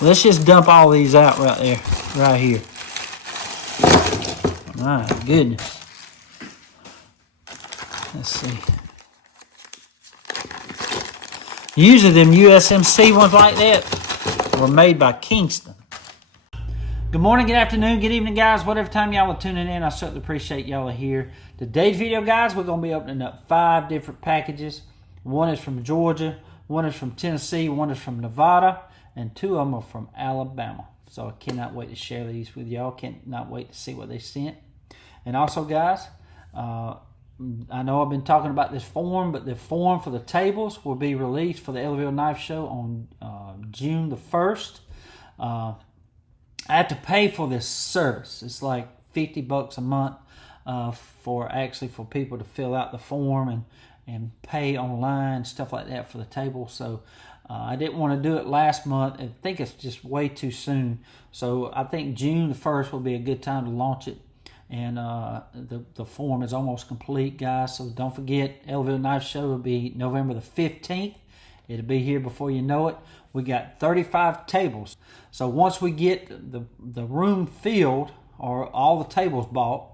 Let's just dump all these out right there, right here. My goodness. Let's see. Usually them USMC ones like that were made by Kingston. Good morning, good afternoon, good evening, guys. Whatever time y'all are tuning in, I certainly appreciate y'all are here. Today's video, guys, we're going to be opening up 5 different packages. One is from Georgia, one is from Tennessee, one is from Nevada, and 2 of them are from Alabama. So I cannot wait to share these with y'all. Cannot wait to see what they sent. And also, guys, I know I've been talking about this form, but the form for the tables will be released for the Ellerville Knife Show on June the 1st. I have to pay for this service. It's like $50 a month for people to fill out the form and pay online, stuff like that for the table. So I didn't want to do it last month. I think it's just way too soon. So I think June the 1st will be a good time to launch it. And the form is almost complete, guys. So don't forget, Ellerville Knife Show will be November the 15th. It'll be here before you know it. We got 35 tables. So once we get the room filled or all the tables bought,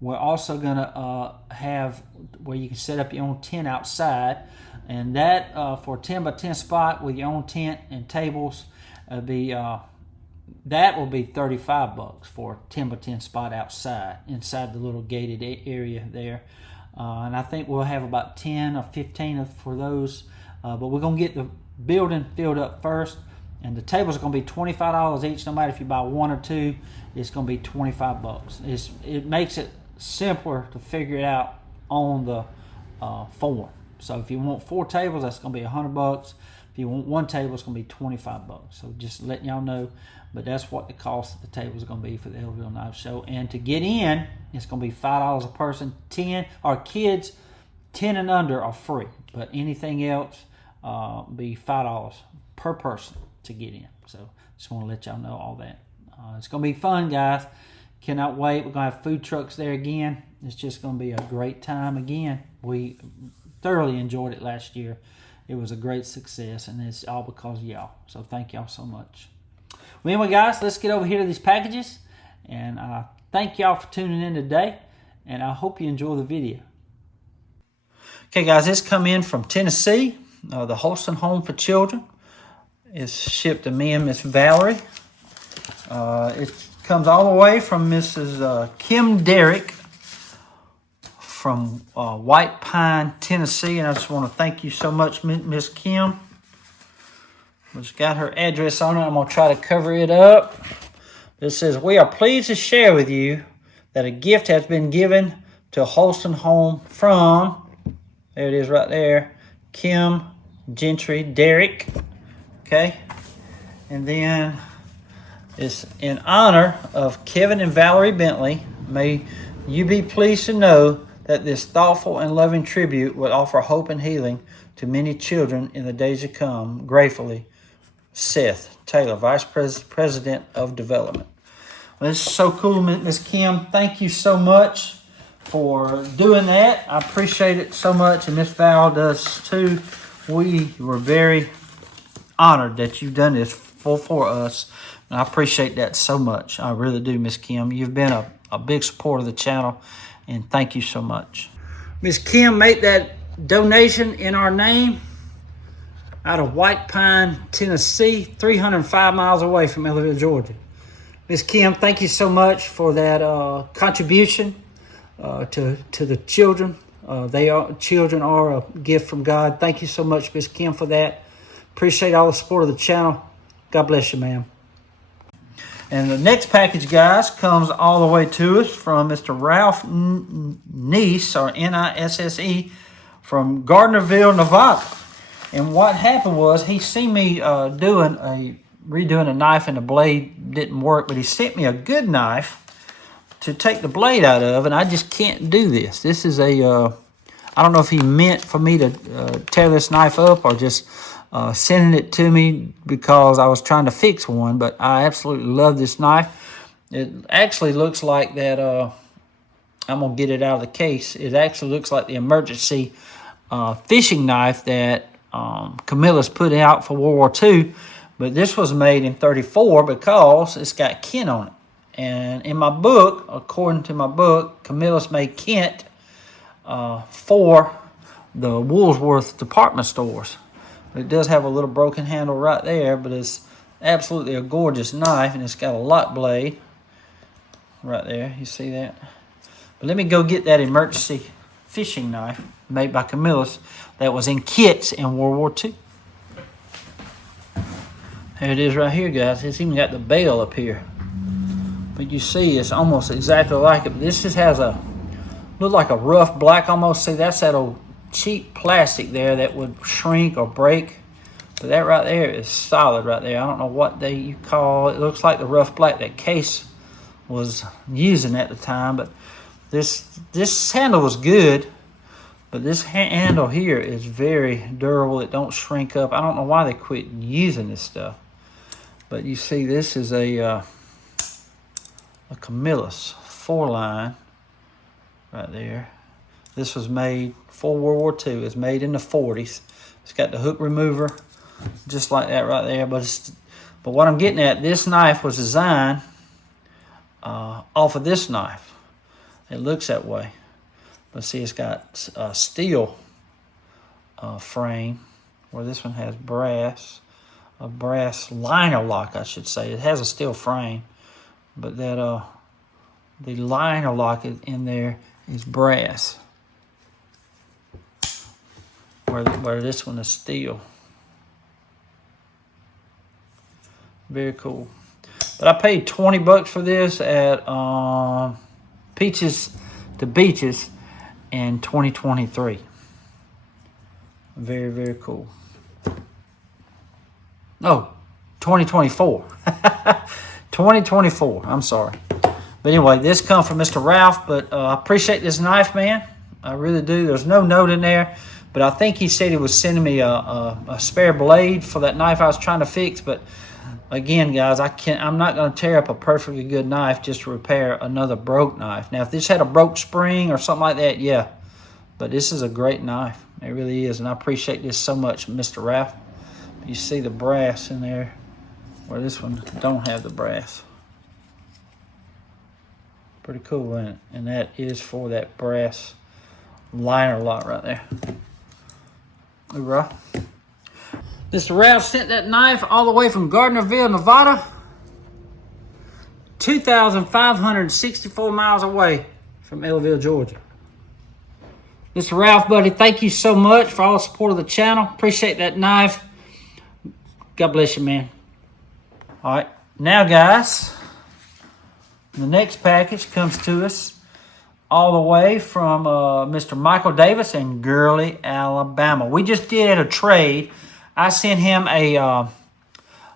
we're also going to have where you can set up your own tent outside. And that for a 10 by 10 spot with your own tent and tables, that will be $35 for a 10 by 10 spot outside, inside the little gated area there. And I think we'll have about 10 or 15 for those. But we're going to get the building filled up first. And the tables are going to be $25 each. No matter if you buy 1 or 2, it's going to be $25. It makes it simpler to figure it out on the form. So if you want 4 tables, that's going to be $100. If you want 1 table, it's going to be $25. So just letting y'all know. But that's what the cost of the tables are going to be for the Ellerville Knife Show. And to get in, it's going to be $5 a person. 10 our kids 10 and under are free. But anything else be $5 per person to get in. So just want to let y'all know all that. It's going to be fun, guys. Cannot wait. We're going to have food trucks there again. It's just going to be a great time again. We thoroughly enjoyed it last year. It was a great success, and it's all because of y'all. So thank y'all so much. Well, anyway, guys, let's get over here to these packages. And thank y'all for tuning in today. And I hope you enjoy the video. Okay, guys, this come in from Tennessee. The Holston Home for Children. It's shipped to me and Miss Valerie. It comes all the way from Mrs. Kim Derrick from White Pine, Tennessee. And I just want to thank you so much, Miss Kim. It's got her address on it. I'm going to try to cover it up. It says, "We are pleased to share with you that a gift has been given to Holston Home from," there it is right there, Kim Gentry Derrick. Okay. And then it's in honor of Kevin and Valerie Bentley. May you be pleased to know that this thoughtful and loving tribute will offer hope and healing to many children in the days to come. Gratefully, Seth Taylor, Vice President of Development. Well, this is so cool, Miss Kim. Thank you so much for doing that. I appreciate it so much, and Miss Val does too. We were very honored that you've done this for us, and I appreciate that so much. I really do, Miss Kim. You've been a big supporter of the channel, and thank you so much. Miss Kim made that donation in our name out of White Pine, Tennessee, 305 miles away from Ellerville, Georgia. Miss Kim, thank you so much for that contribution to the children. Children are a gift from God. Thank you so much, Miss Kim, for that. Appreciate all the support of the channel. God bless you, ma'am. And the next package, guys, comes all the way to us from Mr. Ralph Nisse, or Nisse, from Gardnerville, Nevada. And what happened was he seen me redoing a knife, and the blade didn't work, but he sent me a good knife to take the blade out of, and I just can't do this. This is I don't know if he meant for me to tear this knife up or just sending it to me because I was trying to fix one, but I absolutely love this knife. It actually looks like that, I'm going to get it out of the case. It actually looks like the emergency fishing knife that Camilla's put out for World War II But this was made in 34 because it's got Kent on it. And in my book, according to my book, Camillus made Kent for the Woolworth department stores. It does have a little broken handle right there, but it's absolutely a gorgeous knife, and it's got a lock blade right there. You see that? But let me go get that emergency fishing knife made by Camillus that was in kits in World War II. There it is right here, guys. It's even got the bell up here. But you see, it's almost exactly like it. This just has a, look like a rough black almost. See, that's that old cheap plastic there that would shrink or break. But that right there is solid right there. I don't know what you call it. It looks like the rough black that Case was using at the time. But this handle was good. But this handle here is very durable. It don't shrink up. I don't know why they quit using this stuff. But you see, this is a Camillus 4-line right there. This was made for World War II. It's made in the 40s. It's got the hook remover, just like that right there. But what I'm getting at, this knife was designed off of this knife. It looks that way. But see, it's got a steel frame, where this one has a brass liner lock, I should say. It has a steel frame, but that the liner lock in there is brass. Where this one is steel. Very cool. But I paid $20 for this at Peaches to Beaches in 2023. Very, very cool. Oh, 2024. 2024. I'm sorry. But anyway, this come from Mr. Ralph. But I appreciate this knife, man. I really do. There's no note in there. But I think he said he was sending me a spare blade for that knife I was trying to fix. But again, guys, I'm not going to tear up a perfectly good knife just to repair another broke knife. Now, if this had a broke spring or something like that, yeah. But this is a great knife. It really is. And I appreciate this so much, Mr. Ralph. You see the brass in there, where this one don't have the brass. Pretty cool, isn't it? And that is for that brass liner lock right there. Hoorah. Mr. Ralph sent that knife all the way from Gardnerville, Nevada, 2,564 miles away from Ellaville, Georgia. Mr. Ralph, buddy, thank you so much for all the support of the channel. Appreciate that knife. God bless you, man. All right, now, guys, the next package comes to us all the way from Mr. Michael Davis in Gurley, Alabama. We just did a trade. I sent him a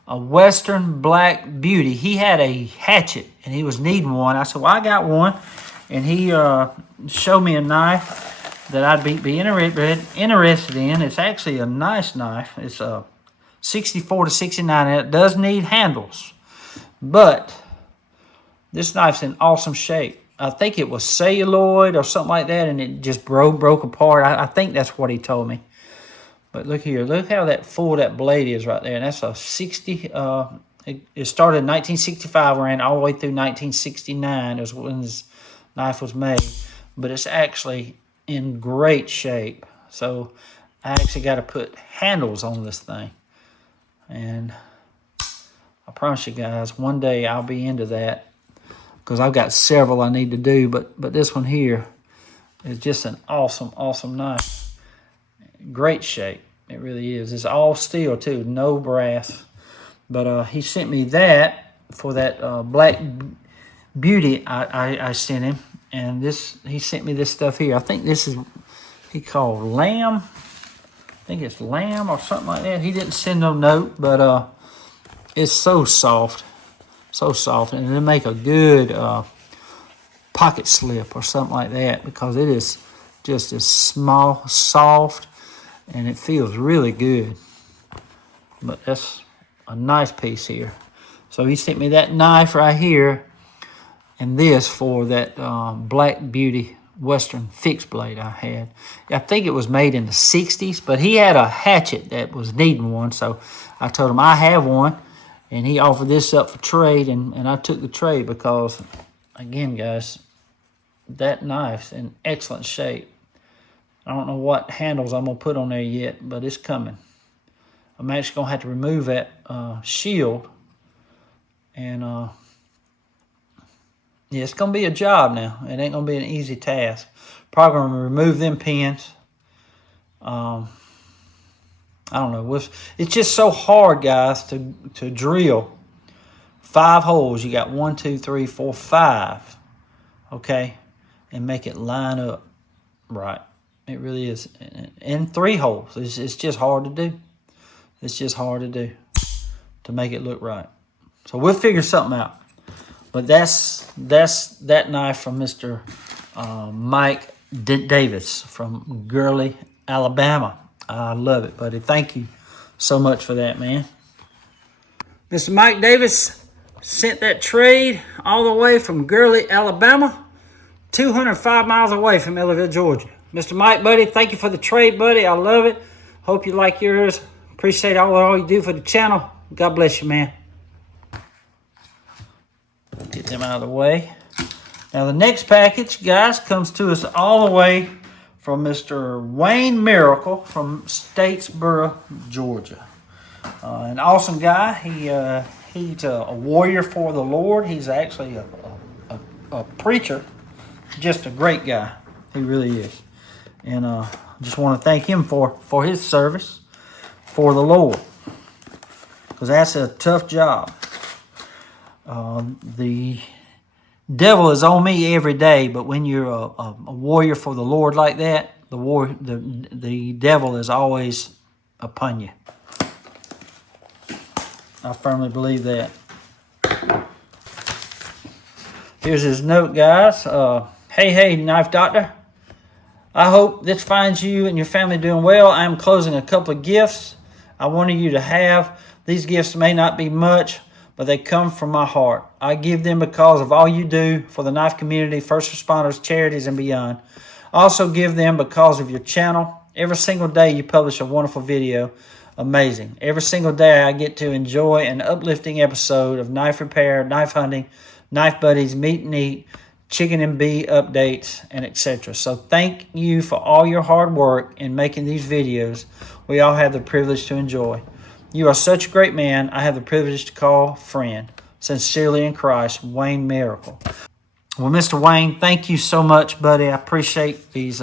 Western Black Beauty. He had a hatchet, and he was needing one. I said, well, I got one. And he showed me a knife that I'd be interested in. It's actually a nice knife. It's a 64 to 69, and it does need handles. But this knife's in awesome shape. I think it was celluloid or something like that, and it just broke apart. I think that's what he told me. But look here. Look how full that blade is right there. And that's a 60. It started in 1965, ran all the way through 1969 is when this knife was made. But it's actually in great shape. So I actually got to put handles on this thing. And I promise you guys, one day I'll be into that, because I've got several I need to do, but this one here is just an awesome, awesome knife. Great shape. It really is. It's all steel, too. No brass. But he sent me that for that Black Beauty I sent him. And he sent me this stuff here. I think this is, he called Lamb. I think it's Lamb or something like that. He didn't send no note, but it's so soft. So soft, and it'll make a good pocket slip or something like that, because it is just as small, soft, and it feels really good. But that's a nice piece here. So he sent me that knife right here, and this for that Black Beauty Western fixed blade I had. I think it was made in the 60s, but he had a hatchet that was needing one, so I told him I have one, and he offered this up for trade, and I took the trade because, again, guys, that knife's in excellent shape. I don't know what handles I'm going to put on there yet, but it's coming. I'm actually going to have to remove that shield, and yeah, it's going to be a job now. It ain't going to be an easy task. Probably going to remove them pins. I don't know. It's just so hard, guys, to drill 5 holes. You got 1, 2, 3, 4, 5, okay, and make it line up right. It really is. And 3 holes. It's just hard to do. It's just hard to do to make it look right. So we'll figure something out. But that's that knife from Mr. Mike Davis from Gurley, Alabama. I love it, buddy. Thank you so much for that, man. Mr. Mike Davis sent that trade all the way from Gurley, Alabama, 205 miles away from Ellerville, Georgia. Mr. Mike, buddy, thank you for the trade, buddy. I love it. Hope you like yours. Appreciate all you do for the channel. God bless you, man. Get them out of the way. Now, the next package, guys, comes to us all the way from Mr. Wayne Miracle from Statesboro, Georgia. An awesome guy. He's a warrior for the Lord. He's actually a preacher. Just a great guy. He really is. And just want to thank him for his service for the Lord, because that's a tough job. The devil is on me every day, but when you're a warrior for the Lord like that, the devil is always upon you. I firmly believe that. Here's his note, guys. Hey, Knife Doctor. I hope this finds you and your family doing well. I'm closing a couple of gifts I wanted you to have. These gifts may not be much, but they come from my heart. I give them because of all you do for the knife community, first responders, charities, and beyond. I also give them because of your channel. Every single day you publish a wonderful video. Amazing. Every single day I get to enjoy an uplifting episode of knife repair, knife hunting, knife buddies, meet and eat, chicken and bee updates, and etc. So thank you for all your hard work in making these videos we all have the privilege to enjoy. You are such a great man. I have the privilege to call friend. Sincerely in Christ, Wayne Miracle. Well, Mr. Wayne, thank you so much, buddy. I appreciate these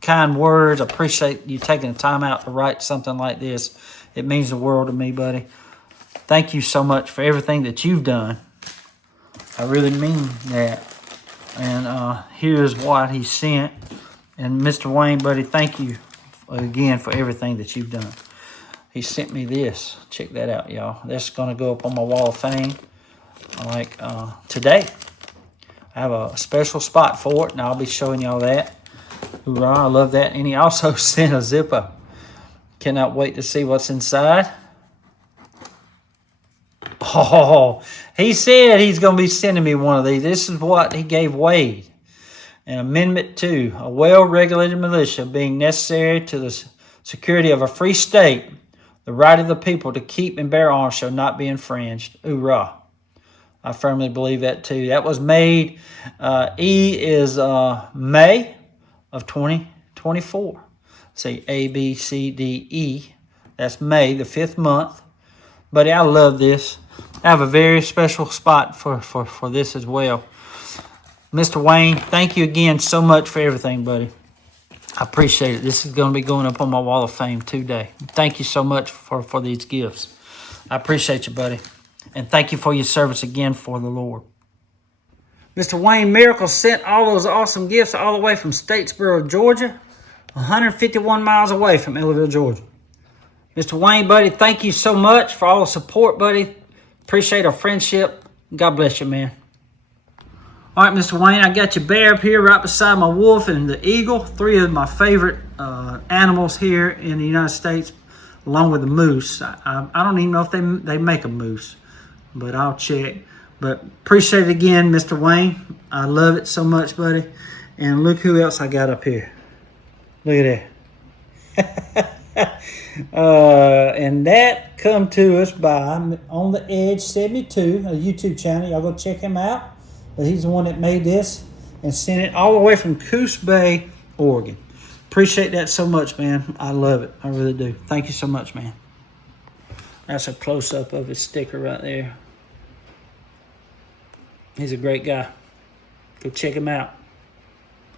kind words. I appreciate you taking the time out to write something like this. It means the world to me, buddy. Thank you so much for everything that you've done. I really mean that. And here's what he sent. And Mr. Wayne, buddy, thank you again for everything that you've done. He sent me this. Check that out, y'all. That's going to go up on my wall of fame like today. I have a special spot for it, and I'll be showing y'all that. Hoorah, I love that. And he also sent a zipper. Cannot wait to see what's inside. Oh, he said he's going to be sending me one of these. This is what he gave Wade. An amendment to a well-regulated militia being necessary to the security of a free state. The right of the people to keep and bear arms shall not be infringed. Hoorah. I firmly believe that too. That was made, E is May of 2024. Say A, B, C, D, E. That's May, the 5th month. Buddy, I love this. I have a very special spot for this as well. Mr. Wayne, thank you again so much for everything, buddy. I appreciate it. This is going to be going up on my wall of fame today. Thank you so much for these gifts. I appreciate you, buddy. And thank you for your service again for the Lord. Mr. Wayne Miracle sent all those awesome gifts all the way from Statesboro, Georgia, 151 miles away from Ellerville, Georgia. Mr. Wayne, buddy, thank you so much for all the support, buddy. Appreciate our friendship. God bless you, man. All right, Mr. Wayne, I got your bear up here right beside my wolf and the eagle, 3 of my favorite animals here in the United States, along with the moose. I don't even know if they make a moose, but I'll check. But appreciate it again, Mr. Wayne. I love it so much, buddy. And look who else I got up here. Look at that. And that come to us by On the Edge 72, a YouTube channel. Y'all go check him out. But he's the one that made this and sent it all the way from Coos Bay, Oregon. Appreciate that so much, man. I love it. I really do. Thank you so much, man. That's a close-up of his sticker right there. He's a great guy. Go check him out.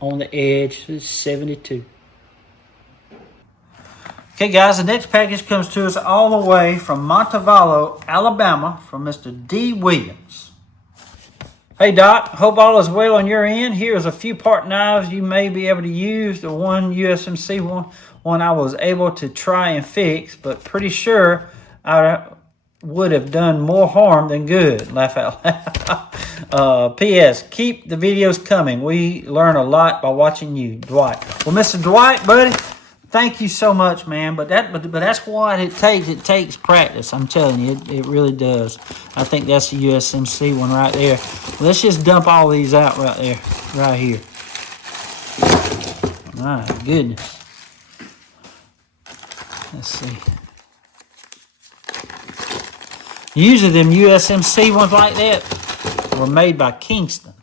On the Edge 72. Okay, guys, the next package comes to us all the way from Montevallo, Alabama, from Mr. D. Williams. Hey, Doc, hope all is well on your end. Here's a few part knives you may be able to use. The one USMC one I was able to try and fix, but pretty sure I would have done more harm than good. Laugh out loud. P.S. Keep the videos coming. We learn a lot by watching you, Dwight. Well, Mr. Dwight, buddy, thank you so much, man. But that's what it takes. It takes practice. I'm telling you, it really does. I think that's the USMC one right there. Let's just dump all these out right there, right here. My goodness. Let's see. Usually them USMC ones like that were made by Kingston.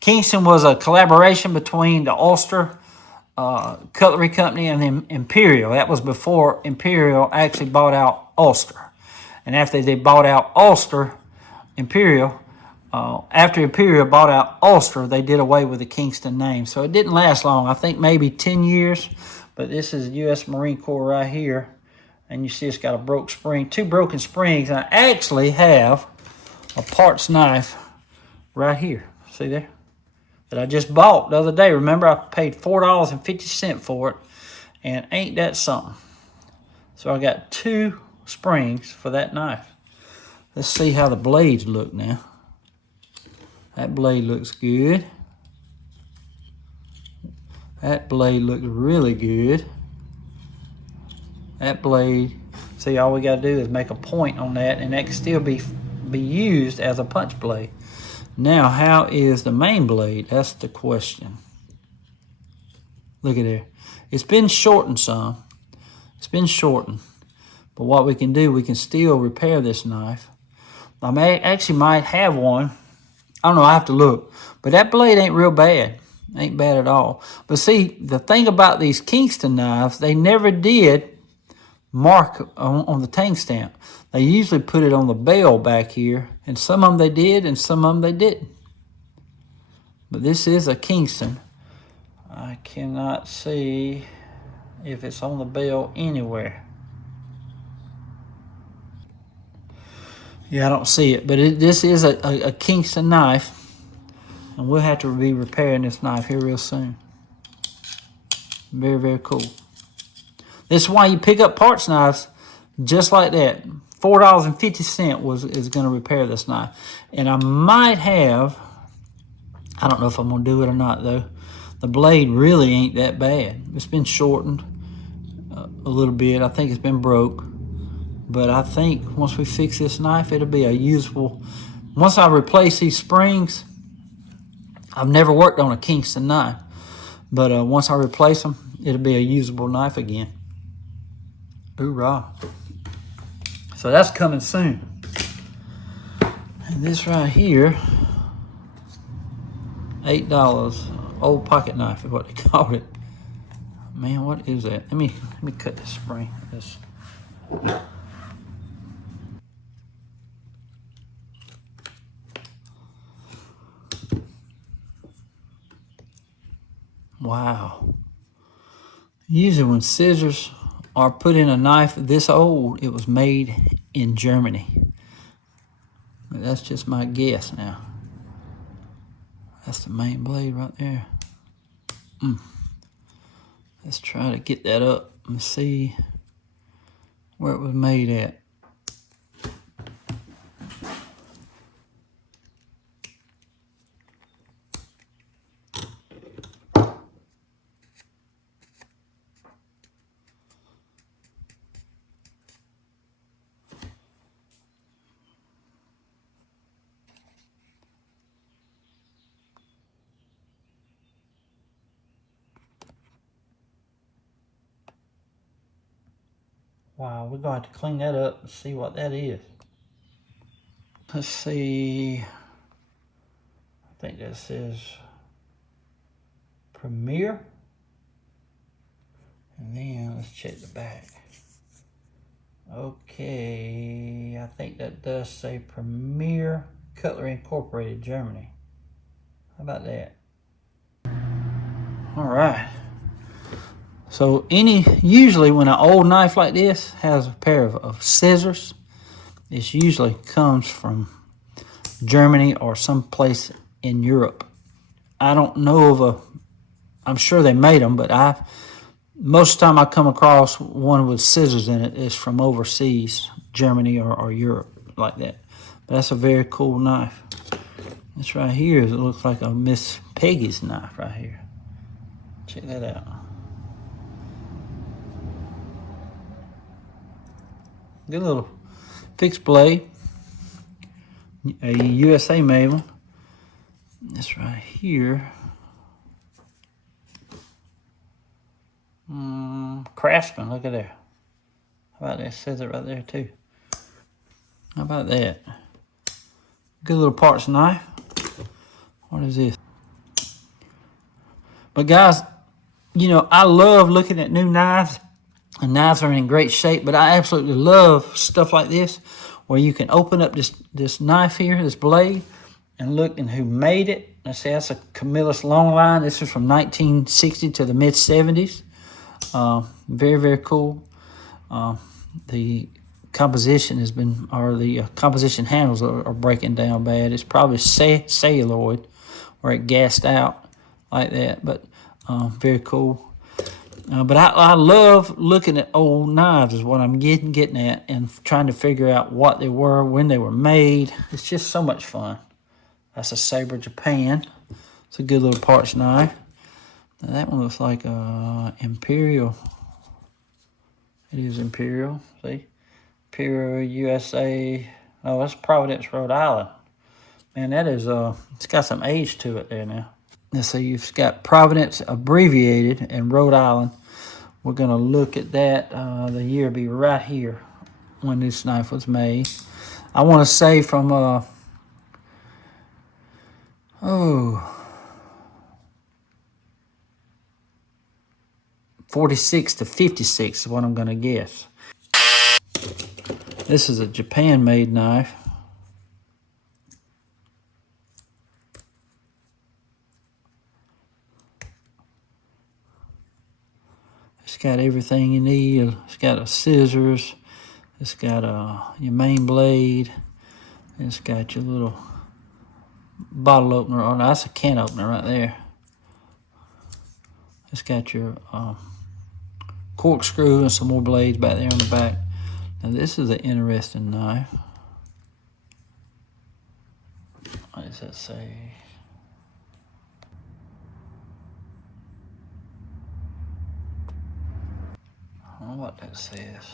Kingston was a collaboration between the Ulster Cutlery Company and then Imperial. That was before Imperial actually bought out Ulster. And after they bought out Ulster, after Imperial bought out Ulster, they did away with the Kingston name. So it didn't last long. I think maybe 10 years. But this is U.S. Marine Corps right here. And you see it's got a broke spring, 2 broken springs. And I actually have a parts knife right here. See there? That I just bought the other day. Remember, I paid $4.50 for it, and ain't that something? So I got 2 springs for that knife. Let's see how the blades look now. That blade looks good. That blade looks really good. That blade, see, all we got to do is make a point on that, and that can still be used as a punch blade. Now, how is the main blade? That's the question. Look at there. It's been shortened some. It's been shortened. But what we can do, we can still repair this knife. I actually might have one. I don't know, I have to look. But that blade ain't real bad. Ain't bad at all. But see, the thing about these Kingston knives, they never did mark on the tang stamp. They usually put it on the bell back here, and some of them they did and some of them they didn't. But this is a Kingston. I cannot see if it's on the bell anywhere. Yeah, I don't see it, but this is a Kingston knife, and we'll have to be repairing this knife here real soon. Very, very cool. This is why you pick up parts knives just like that. $4.50 is going to repair this knife. And I might have, I don't know if I'm going to do it or not though. The blade really ain't that bad. It's been shortened a little bit. I think it's been broke. But I think once we fix this knife, it'll be a usable. Once I replace these springs, I've never worked on a Kingston knife. But once I replace them, it'll be a usable knife again. Hoorah. So that's coming soon. And this right here, $8, old pocket knife is what they called it. Man, what is that? Let me cut this spring. This. Wow. Usually when scissors are put in a knife this old, it was made in Germany. But that's just my guess now. That's the main blade right there. Let's try to get that up and see where it was made at. Wow, we're going to have to clean that up and see what that is. Let's see. I think that says Premier. And then let's check the back. Okay, I think that does say Premier Cutlery Incorporated, Germany. How about that? All right. So usually when an old knife like this has a pair of scissors, it usually comes from Germany or someplace in Europe. I don't know of I'm sure they made them, but most of the time I come across one with scissors in it is from overseas, Germany or Europe, like that. But that's a very cool knife. This right here, it looks like a Miss Peggy's knife right here. Check that out. Good little fixed blade. A USA made one. This right here. Craftsman, look at there. How about that? It says it right there too. How about that? Good little parts knife. What is this? But guys, you know, I love looking at new knives. And knives are in great shape, but I absolutely love stuff like this, where you can open up this knife here, this blade, and look and who made it. Let's see, that's a Camillus Longline. This is from 1960 to the mid-70s. Very, very cool. The composition has been, or the composition handles are breaking down bad. It's probably celluloid, where it gassed out like that, but very cool. But I love looking at old knives is what I'm getting at, and trying to figure out what they were, when they were made. It's just so much fun. That's a Sabre Japan. It's a good little parts knife. Now that one looks like Imperial. It is Imperial, see? Imperial USA. Oh, that's Providence, Rhode Island. Man, that is, it's got some age to it there now. Let's see, you've got Providence abbreviated and Rhode Island. We're going to look at that. The year will be right here when this knife was made. I want to say from, 46 to 56 is what I'm going to guess. This is a Japan-made knife. It's got everything you need. It's got a scissors. It's got your main blade. It's got your little bottle opener. Oh, no, that's a can opener right there. It's got your corkscrew and some more blades back there on the back. Now this is an interesting knife. What does that say? I don't know what that says.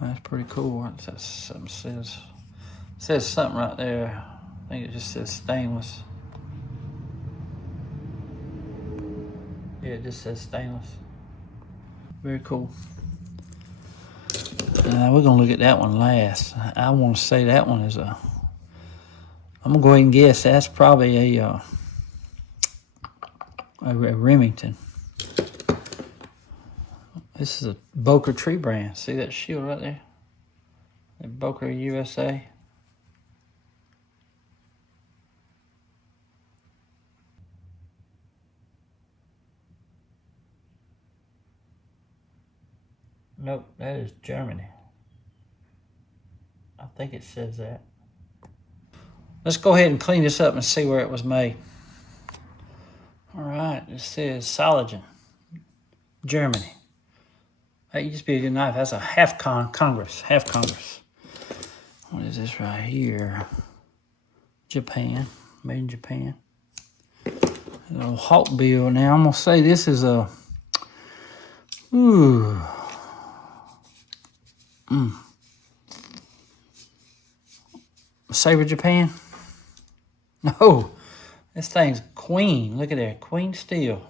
That's pretty cool. What that something says? It says something right there. I think it just says stainless. Yeah, it just says stainless. Very cool. We're gonna look at that one last. I want to say that one is I'm gonna go ahead and guess that's probably a Remington. This is a Boker Tree brand. See that shield right there? That Boker USA. Nope, that is Germany. I think it says that. Let's go ahead and clean this up and see where it was made. All right, it says Soligen, Germany. That used to be a good knife. That's a half Congress. What is this right here? Japan, made in Japan. A little Hawk bill. Now I'm gonna say this is a, Sabre Japan. No, this thing's queen. Look at that, queen steel.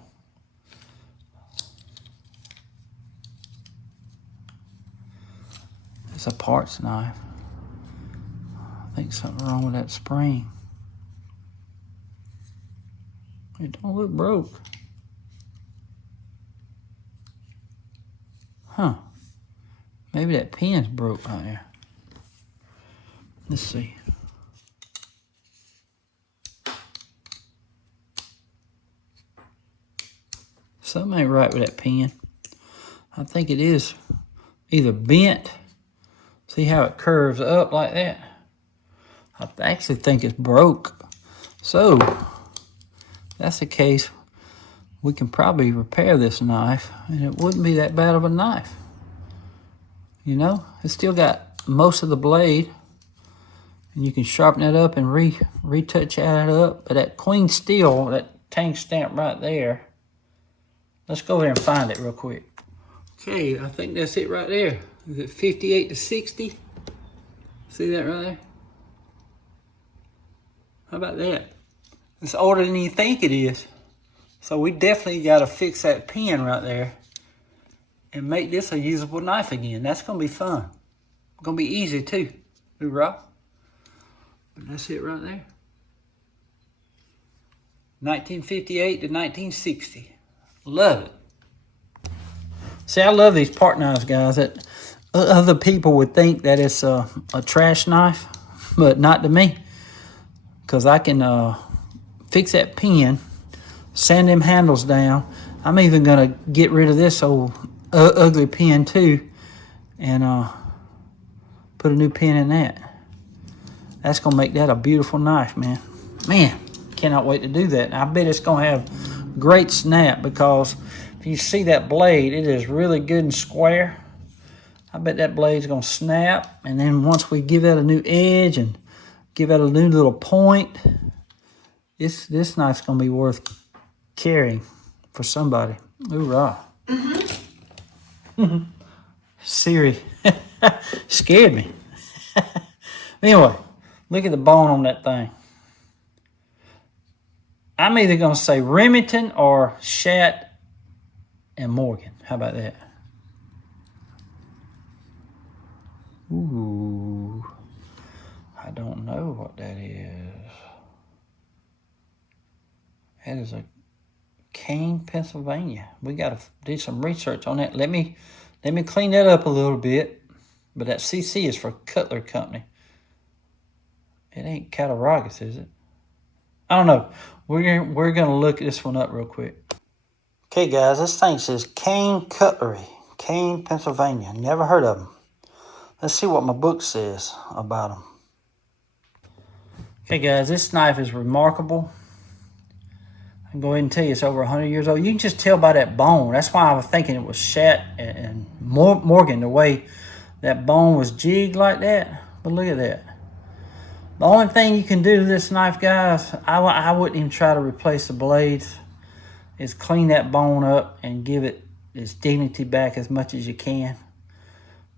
It's a parts knife. I think something wrong with that spring. It don't look broke. Huh. Maybe that pin's broke right there. Let's see. Something ain't right with that pin. I think it is either bent. See how it curves up like that? I actually think it's broke. So, if that's the case, we can probably repair this knife, and it wouldn't be that bad of a knife. You know, it's still got most of the blade, and you can sharpen it up and retouch it up. But that queen steel, that tang stamp right there, let's go over there and find it real quick. Okay, I think that's it right there. Is it 58 to 60? See that right there? How about that? It's older than you think it is. So we definitely got to fix that pin right there and make this a usable knife again. That's going to be fun. It's going to be easy too. Hoorah. But that's it right there. 1958 to 1960. Love it. See, I love these part knives, guys. That other people would think that it's a trash knife, but not to me. Because I can fix that pin, sand them handles down. I'm even going to get rid of this old ugly pin too and put a new pin in that. That's going to make that a beautiful knife, man. Man, cannot wait to do that. And I bet it's going to have great snap because if you see that blade, it is really good and square. I bet that blade's going to snap. And then once we give that a new edge and give it a new little point, this knife's going to be worth carrying for somebody. Hoorah. Mm-hmm. Siri scared me. Anyway, look at the bone on that thing. I'm either going to say Remington or Shat and Morgan. How about that? Ooh. I don't know what that is. That is a Kane, Pennsylvania. We got to do some research on that. Let me clean that up a little bit. But that CC is for Cutler Company. It ain't Cattaraugus, is it? I don't know. We're gonna look this one up real quick. Okay, guys, this thing says Kane Cutlery, Kane, Pennsylvania. Never heard of them. Let's see what my book says about them. Okay, guys, this knife is remarkable. I can go ahead and tell you it's over 100 years old. You can just tell by that bone. That's why I was thinking it was Shat and Morgan, the way that bone was jigged like that. But look at that. The only thing you can do to this knife, guys, I wouldn't even try to replace the blades, is clean that bone up and give it its dignity back as much as you can.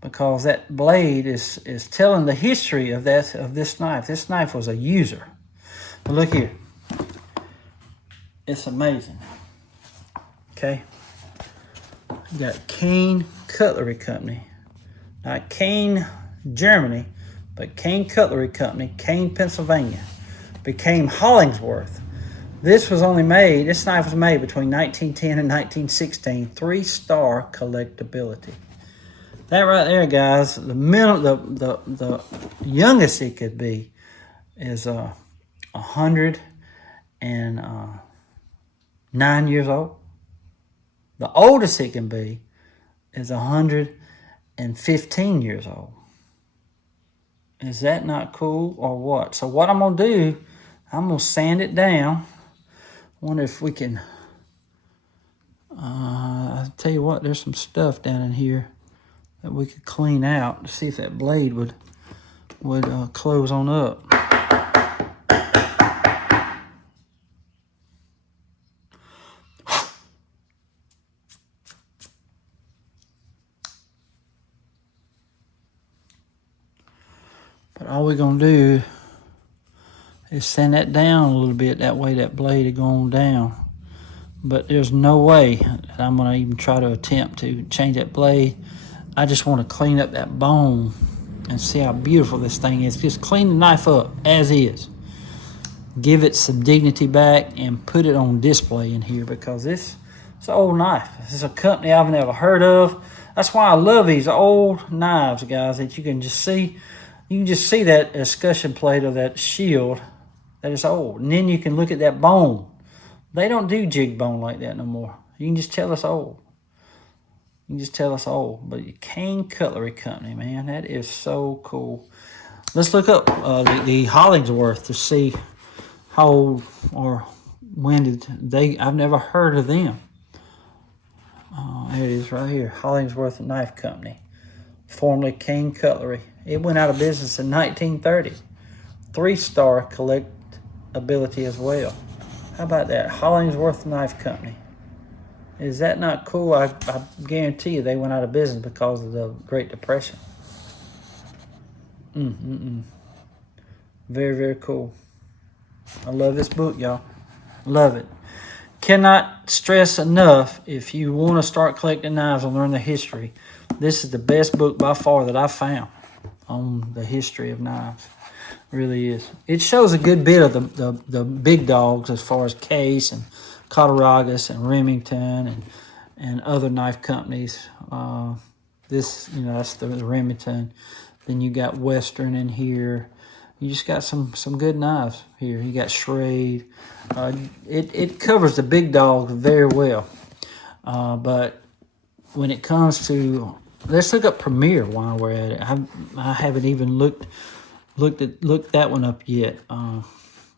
Because that blade is telling the history of this knife. This knife was a user. But look here. It's amazing. Okay. You got Kane Cutlery Company. Not Kane, Germany, but Kane Cutlery Company, Kane, Pennsylvania. Became Hollingsworth. This knife was made between 1910 and 1916. 3-star collectability. That right there, guys, the youngest it could be is 109 years old. The oldest it can be is 115 years old. Is that not cool or what? So what I'm going to do, I'm going to sand it down. Wonder if we can, I'll tell you what, there's some stuff down in here that we could clean out to see if that blade would close on up. But all we're going to do is sand that down a little bit. That way that blade will go on down. But there's no way that I'm going to even try to attempt to change that blade. I just want to clean up that bone and see how beautiful this thing is. Just clean the knife up as is. Give it some dignity back and put it on display in here, because it's an old knife. This is a company I've never heard of. That's why I love these old knives, guys, that you can just see. You can just see that escutcheon plate of that shield that is old. And then you can look at that bone. They don't do jig bone like that no more. You can just tell it's old. You can just tell it's old. But Kane Cutlery Company, man, that is so cool. Let's look up the Hollingsworth to see how old or when did they. I've never heard of them. There it is right here. Hollingsworth Knife Company, formerly Kane Cutlery. It went out of business in 1930. 3-star collectability as well. How about that? Hollingsworth Knife Company. Is that not cool? I guarantee you they went out of business because of the Great Depression. Very, very cool. I love this book, y'all. Love it. Cannot stress enough, if you want to start collecting knives and learn the history, this is the best book by far that I've found on the history of knives. It really is. It shows a good bit of the big dogs as far as Case and Cattaraugus and Remington and other knife companies. This, that's the Remington. Then you got Western in here. You just got some good knives here. You got Schrade. It covers the big dogs very well. But when it comes to, let's look up Premier while we're at it. I haven't even looked that one up yet.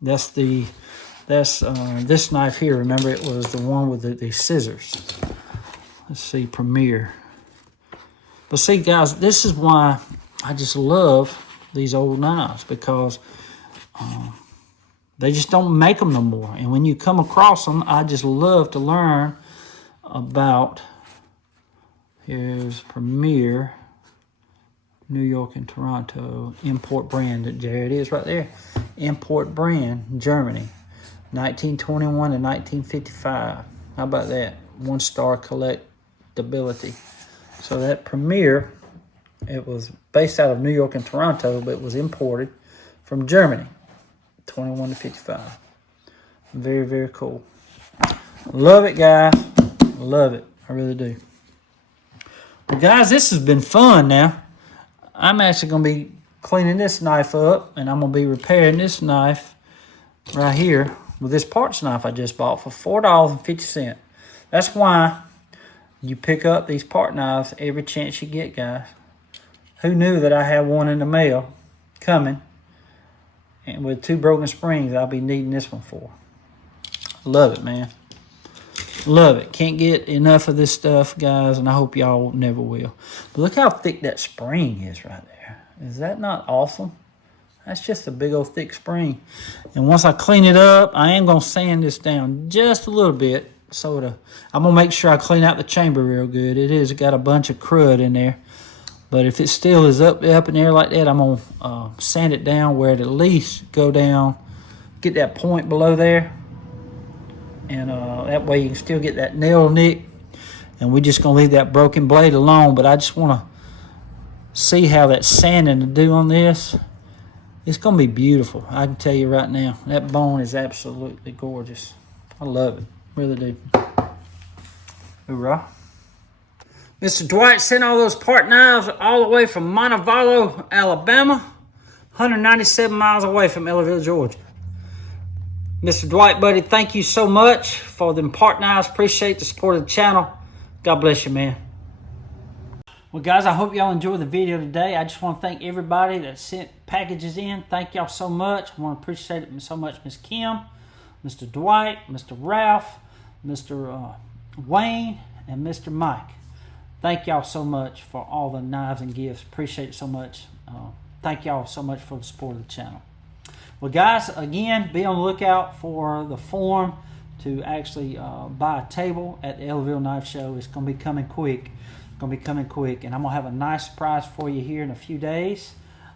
That's this knife here. Remember, it was the one with the scissors. Let's see, Premier. But see, guys, this is why I just love these old knives, because they just don't make them no more. And when you come across them, I just love to learn about. Here's Premier, New York and Toronto, import brand. There it is right there. Import brand, Germany, 1921 to 1955. How about that? 1-star collectability. So that Premier, it was based out of New York and Toronto, but it was imported from Germany, 21 to 55. Very, very cool. Love it, guys. Love it. I really do. Well, guys, this has been fun now. I'm actually going to be cleaning this knife up, and I'm going to be repairing this knife right here with this parts knife I just bought for $4.50. That's why you pick up these part knives every chance you get, guys. Who knew that I had one in the mail coming, and with 2 broken springs I'll be needing this one for. Love it, man. Love it. Can't get enough of this stuff, guys, and I hope y'all never will. But look how thick that spring is right there. Is that not awesome? That's just a big old thick spring. And once I clean it up, I am going to sand this down just a little bit. I'm going to make sure I clean out the chamber real good. It got a bunch of crud in there. But if it still is up in there like that, I'm going to sand it down where it at least go down, get that point below there. And that way you can still get that nail nick. And we're just going to leave that broken blade alone. But I just want to see how that sanding to do on this. It's going to be beautiful. I can tell you right now. That bone is absolutely gorgeous. I love it. Really do. Hoorah. Mr. Dwight sent all those part knives all the way from Montevallo, Alabama. 197 miles away from Ellerville, Georgia. Mr. Dwight, buddy, thank you so much for them part knives. Appreciate the support of the channel. God bless you, man. Well, guys, I hope y'all enjoyed the video today. I just want to thank everybody that sent packages in. Thank y'all so much. I want to appreciate it so much, Miss Kim, Mr. Dwight, Mr. Ralph, Mr. Wayne, and Mr. Mike. Thank y'all so much for all the knives and gifts. Appreciate it so much. Thank y'all so much for the support of the channel. Well, guys, again, be on the lookout for the form to actually buy a table at the Ellerville Knife Show. It's going to be coming quick. It's going to be coming quick. And I'm going to have a nice surprise for you here in a few days.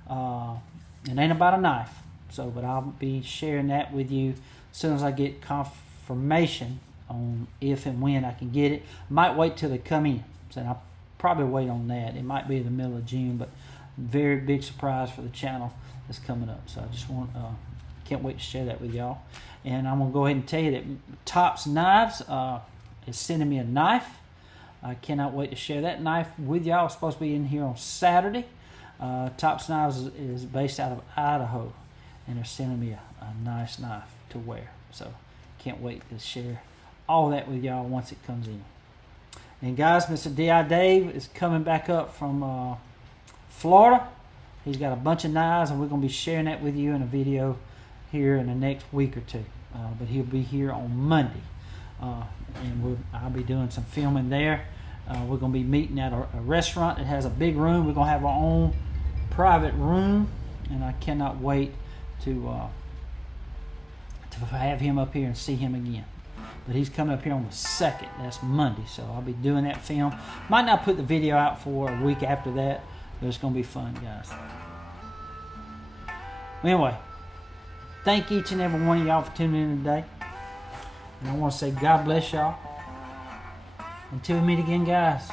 It ain't about a knife. So, but I'll be sharing that with you as soon as I get confirmation on if and when I can get it. Might wait till they come in. So I'll probably wait on that. It might be the middle of June, but very big surprise for the channel that's coming up. So I just can't wait to share that with y'all. And I'm gonna go ahead and tell you that Tops Knives is sending me a knife. I cannot wait to share that knife with y'all. It's supposed to be in here on Saturday. Tops Knives is based out of Idaho, and they're sending me a nice knife to wear. So can't wait to share all that with y'all once it comes in. And guys, Mr. D.I. Dave is coming back up from Florida. He's got a bunch of knives, and we're going to be sharing that with you in a video here in the next week or two. But he'll be here on Monday, and I'll be doing some filming there. We're going to be meeting at a restaurant that has a big room. We're going to have our own private room, and I cannot wait to have him up here and see him again. But he's coming up here on the 2nd. That's Monday, so I'll be doing that film. Might not put the video out for a week after that, but it's going to be fun, guys. Anyway, thank each and every one of y'all for tuning in today. And I want to say God bless y'all. Until we meet again, guys,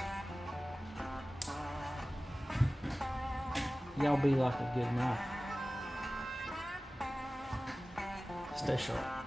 y'all be like a good knife. Stay sharp.